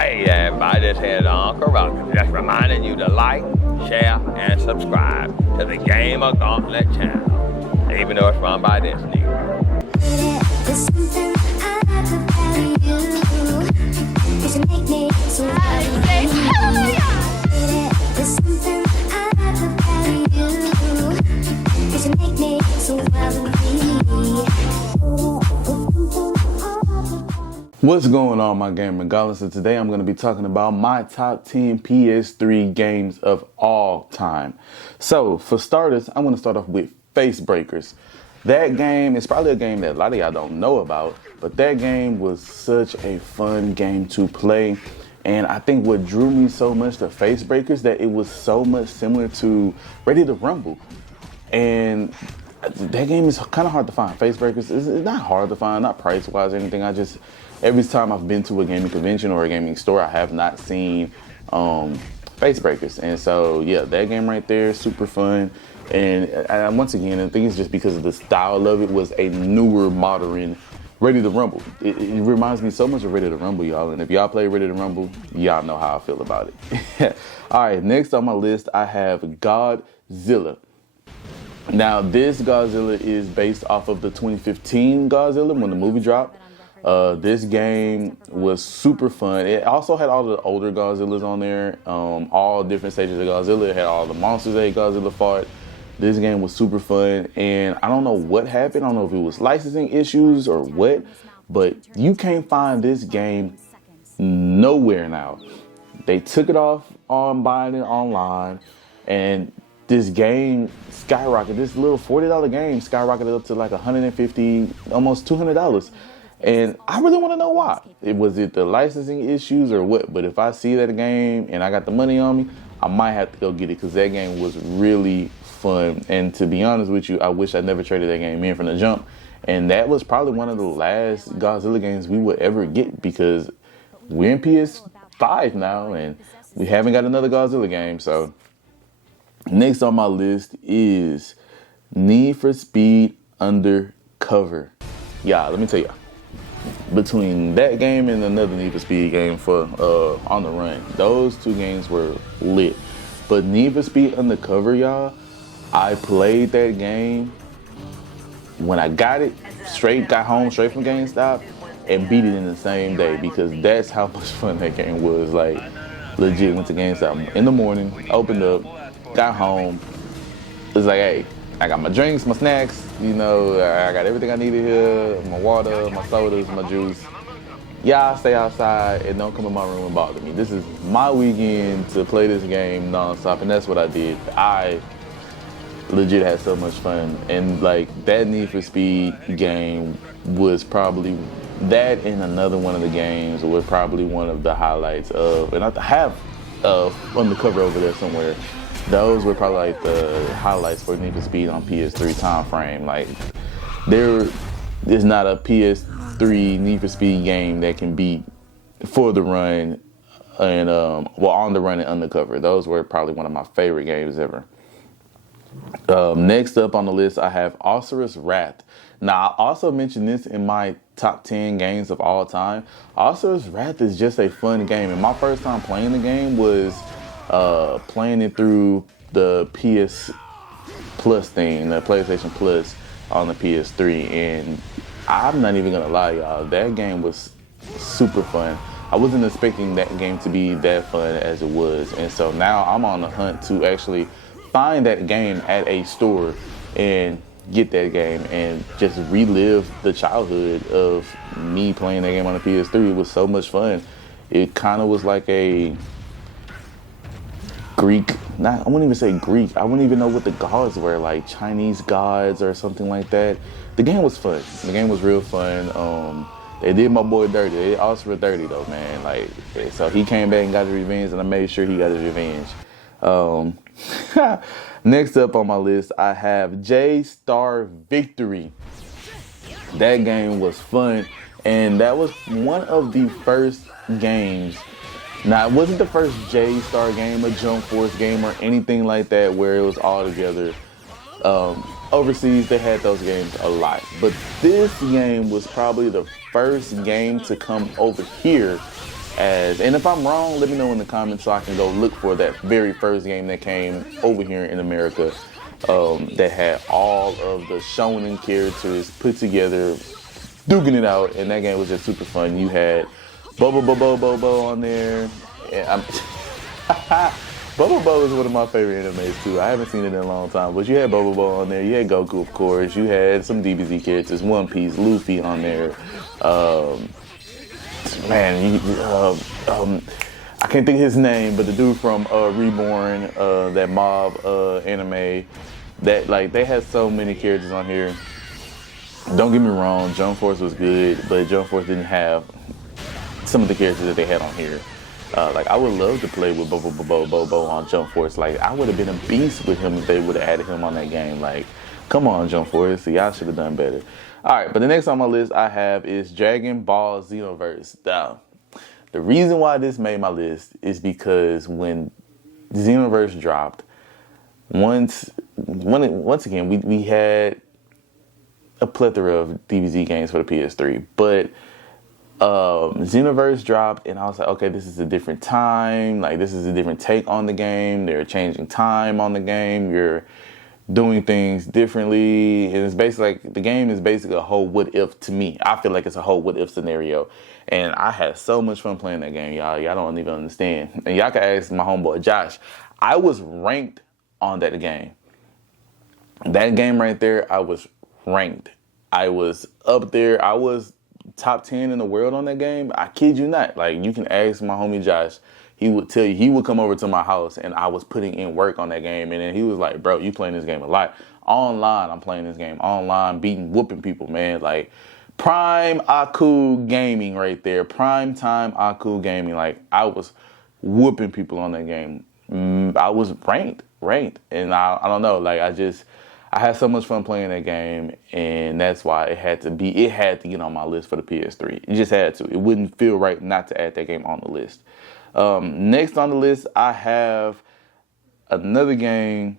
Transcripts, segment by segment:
Hey everybody, this is Uncle Roger. Just reminding you to like, share, and subscribe to the GamerGauntlet channel, even though it's run by this nigga. What's going on, my GamerGauntlet? So today I'm going to be talking about my top 10 PS3 games of all time. So for starters, I'm going to start off with Face Breakers. That game is probably a game that a lot of y'all don't know about, but that game was such a fun game to play. And I think what drew me so much to Face Breakers, that it was so much similar to Ready to Rumble. And that game is kind of hard to find. Face Breakers is not hard to find, not price-wise or anything. Every time I've been to a gaming convention or a gaming store, I have not seen Face Breakers. And so, yeah, that game right there, super fun. And once again, I think it's just because of the style of it was a newer, modern Ready to Rumble. It reminds me so much of Ready to Rumble, y'all. And if y'all play Ready to Rumble, y'all know how I feel about it. All right, next on my list, I have Godzilla. Now, this Godzilla is based off of the 2015 Godzilla when the movie dropped. This game was super fun. It also had all the older Godzillas on there, all different stages of Godzilla. It had all the monsters that Godzilla fought. This game was super fun, and I don't know what happened. I don't know if it was licensing issues or what, but you can't find this game nowhere now. They took it off on buying it online, and this game skyrocketed. This little $40 game skyrocketed up to like $150, almost $200. And I really want to know why. Was it the licensing issues or what? But if I see that game and I got the money on me, I might have to go get it, because that game was really fun. And to be honest with you, I wish I never traded that game in from the jump. And that was probably one of the last Godzilla games we would ever get, because we're in PS5 now and we haven't got another Godzilla game. So next on my list is Need for Speed Undercover. Yeah, let me tell you. Between that game and another Need for Speed game for On the Run, those two games were lit. But Need for Speed Undercover, y'all, I played that game when I got it, got home straight from GameStop, and beat it in the same day, because that's how much fun that game was. Like, legit, went to GameStop in the morning, opened up, got home. It was like, hey, I got my drinks, my snacks, you know, I got everything I needed here, my water, my sodas, my juice. Y'all stay outside and don't come in my room and bother me. This is my weekend to play this game nonstop, and that's what I did. I legit had so much fun. And like, that Need for Speed game was probably, that and another one of the games was probably one of the highlights of, and I have Undercover over there somewhere. Those were probably like the highlights for Need for Speed on PS3 time frame. Like, there is not a PS3 Need for Speed game that can beat For the Run and On the Run and Undercover. Those were probably one of my favorite games ever. Next up on the list, I have Asura's Wrath. Now, I also mentioned this in my top 10 games of all time. Asura's Wrath is just a fun game, and my first time playing the game was playing it through the PS Plus thing, the PlayStation Plus on the PS3, and I'm not even gonna lie, y'all, that game was super fun. I wasn't expecting that game to be that fun as it was, and so now I'm on the hunt to actually find that game at a store and get that game and just relive the childhood of me playing that game on the PS3. It was so much fun. It kind of was like a Greek, I wouldn't even say Greek, I wouldn't even know what the gods were, like Chinese gods or something like that. The game was fun. The game was real fun. They did my boy dirty. They also were dirty though, man. Like, so he came back and got his revenge, and I made sure he got his revenge. Next up on my list, I have J-Star Victory. That game was fun, and that was one of the first games. Now, it wasn't the first J-Star game, a Jump Force game, or anything like that where it was all together. Overseas, they had those games a lot. But this game was probably the first game to come over here as, and if I'm wrong, let me know in the comments so I can go look for that very first game that came over here in America, that had all of the shonen characters put together, duking it out, and that game was just super fun. You had Bobo on there, and Bobo is one of my favorite animes too. I haven't seen it in a long time, but you had Bobo on there. You had Goku, of course. You had some DBZ characters, One Piece, Luffy on there. I can't think of his name, but the dude from Reborn, that mob anime, that like they had so many characters on here. Don't get me wrong, Jump Force was good, but Jump Force didn't have some of the characters that they had on here. Like I would love to play with Bobo on Jump Force. Like I would have been a beast with him if they would have added him on that game. Like, come on, Jump Force, y'all should have done better. All right, but the next on my list I have is Dragon Ball Xenoverse. Now, the reason why this made my list is because when Xenoverse dropped, once again we had a plethora of DBZ games for the PS3, but Xenoverse dropped, and I was like, okay, this is a different time. Like, this is a different take on the game. They're changing time on the game. You're doing things differently, and it's basically like the game is basically a whole what if to me. I feel like it's a whole what if scenario, and I had so much fun playing that game, y'all. Y'all don't even understand. And y'all can ask my homeboy Josh. I was ranked on that game. That game right there, I was ranked. I was up there. I was top 10 in the world on that game. I kid you not. Like, you can ask my homie Josh. He would tell you, he would come over to my house and I was putting in work on that game. And then he was like, bro, you playing this game a lot. Online, I'm playing this game. Online, whooping people, man. Like, prime Aku gaming right there. Prime time Aku gaming. Like, I was whooping people on that game. I was ranked. And I don't know. Like, I had so much fun playing that game, and that's why it had to get on my list for the PS3. It just had to. It wouldn't feel right not to add that game on the list. Next on the list, I have another game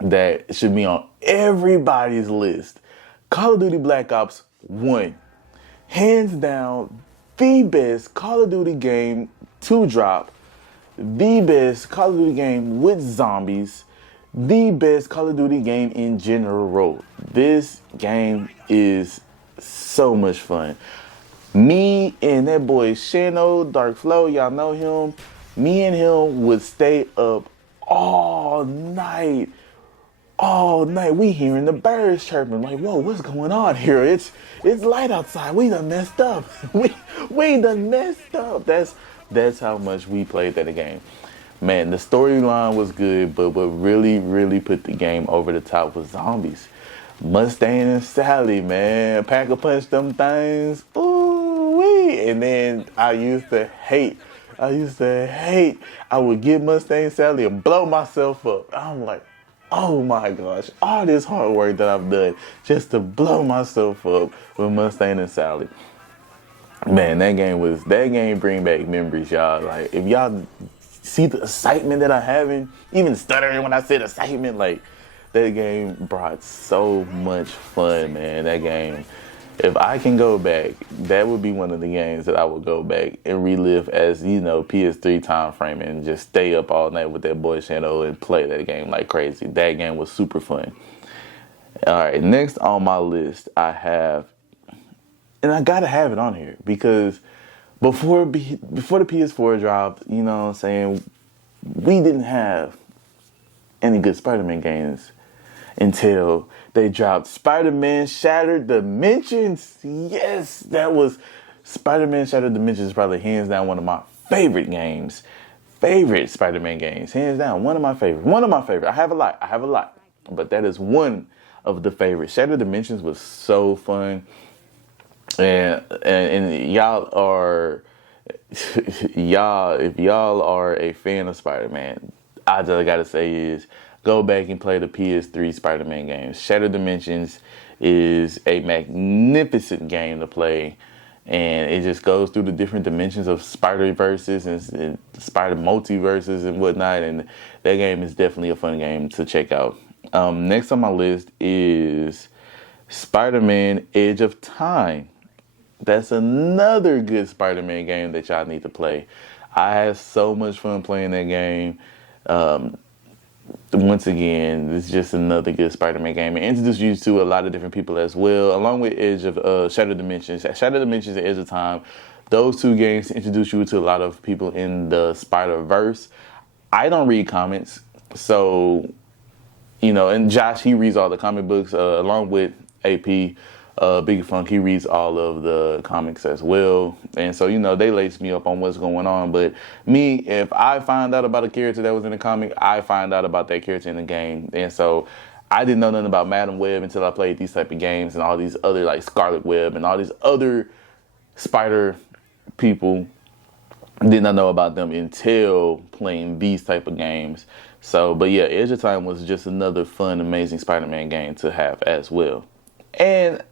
that should be on everybody's list. Call of Duty Black Ops 1. Hands down, the best Call of Duty game to drop. The best Call of Duty game with zombies. The best Call of Duty game in general. This game is so much fun. Me and that boy Shano, Dark Flow, y'all know him. Me and him would stay up all night. We hearing the birds chirping. Like, whoa, what's going on here? It's light outside. We done messed up. we done messed up. That's how much we played that game. Man, the storyline was good, but what really, really put the game over the top was zombies. Mustang and Sally, man. Pack-a-punch them things. Ooh-wee. And then I used to hate. I would get Mustang Sally and blow myself up. I'm like, oh my gosh, all this hard work that I've done just to blow myself up with Mustang and Sally. Man, that game bring back memories, y'all. Like, if y'all see the excitement that I'm having, even stuttering when I said excitement, like, that game brought so much fun, man. That game, if I can go back, that would be one of the games that I would go back and relive as, PS3 time frame and just stay up all night with that boy Shano and play that game like crazy. That game was super fun. All right, next on my list, I have, and I gotta have it on here because before the PS4 dropped, you know what I'm saying, we didn't have any good Spider-Man games until they dropped Spider-Man Shattered Dimensions. Yes, that was Spider-Man Shattered Dimensions is probably hands down one of my favorite games. Favorite Spider-Man games. Hands down, one of my favorite. I have a lot. But that is one of the favorites. Shattered Dimensions was so fun. And y'all are, if y'all are a fan of Spider-Man, I just gotta say is go back and play the PS3 Spider-Man games. Shattered Dimensions is a magnificent game to play, and it just goes through the different dimensions of Spider-Verses and Spider Multiverses and whatnot, and that game is definitely a fun game to check out. Next on my list is Spider-Man Edge of Time. That's another good Spider-Man game that y'all need to play. I had so much fun playing that game. Once again, it's just another good Spider-Man game. It introduced you to a lot of different people as well, along with Edge of Shattered Dimensions. Shattered Dimensions and Edge of Time, those two games introduce you to a lot of people in the Spider-Verse. I don't read comics, so, you know, and Josh, he reads all the comic books, along with AP. Big Funk, he reads all of the comics as well. And so, you know, they lace me up on what's going on. But me, if I find out about a character that was in the comic, I find out about that character in the game. And so I didn't know nothing about Madam Web until I played these type of games and all these other, like Scarlet Web and all these other spider people. Did not know about them until playing these type of games. So, but yeah, Edge of Time was just another fun, amazing Spider-Man game to have as well. And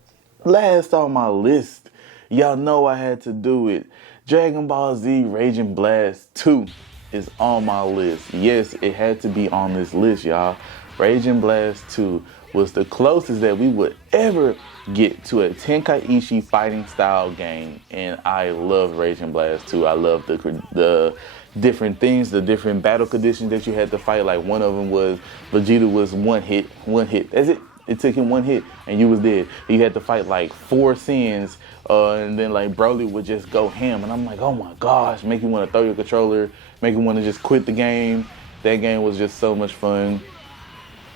last on my list, y'all know I had to do it. Dragon Ball Z Raging Blast 2 is on my list. Yes, it had to be on this list, y'all. Raging Blast 2 was the closest that we would ever get to a Tenkaichi fighting style game, and I love Raging Blast 2. I love the different things, the different battle conditions that you had to fight. Like one of them was Vegeta was one hit. That's it. It took him one hit and you was dead. You had to fight like 4 sins, and then like Broly would just go ham. And I'm like, oh my gosh, make you want to throw your controller, make you want to just quit the game. That game was just so much fun.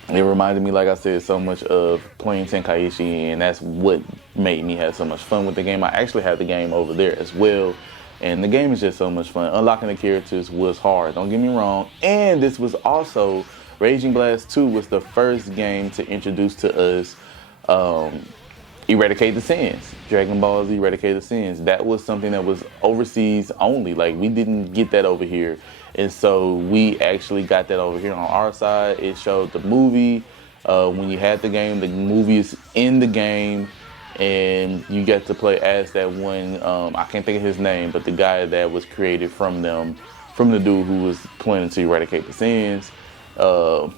It reminded me, like I said, so much of playing Tenkaichi, and that's what made me have so much fun with the game. I actually have the game over there as well, and the game is just so much fun. Unlocking the characters was hard, don't get me wrong. And this was also, Raging Blast 2 was the first game to introduce to us Eradicate the Sins. Dragon Ball Z Eradicate the Sins. That was something that was overseas only. Like, we didn't get that over here. And so we actually got that over here on our side. It showed the movie. When you had the game, the movie is in the game. And you get to play as that one, I can't think of his name, but the guy that was created from them, from the dude who was planning to eradicate the sins. The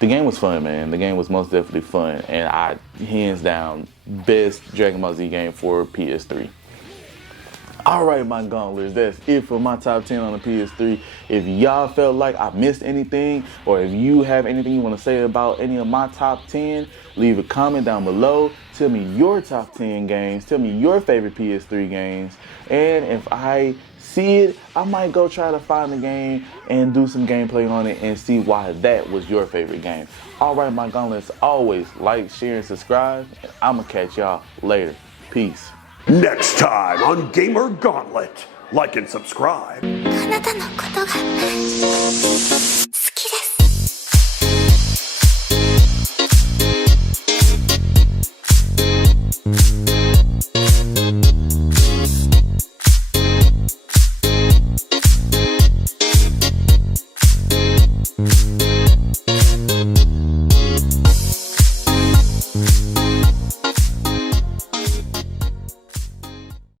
game was fun, man. The game was most definitely fun, and I, hands down, best Dragon Ball Z game for PS3. Alright, my gauntlets, that's it for my top 10 on the PS3. If y'all felt like I missed anything, or if you have anything you want to say about any of my top 10, leave a comment down below. Tell me your top 10 games. Tell me your favorite PS3 games. And if I see it, I might go try to find the game and do some gameplay on it and see why that was your favorite game. Alright, my gauntlets, always like, share, and subscribe. And I'm going to catch y'all later. Peace. Next time on Gamer Gauntlet, like and subscribe.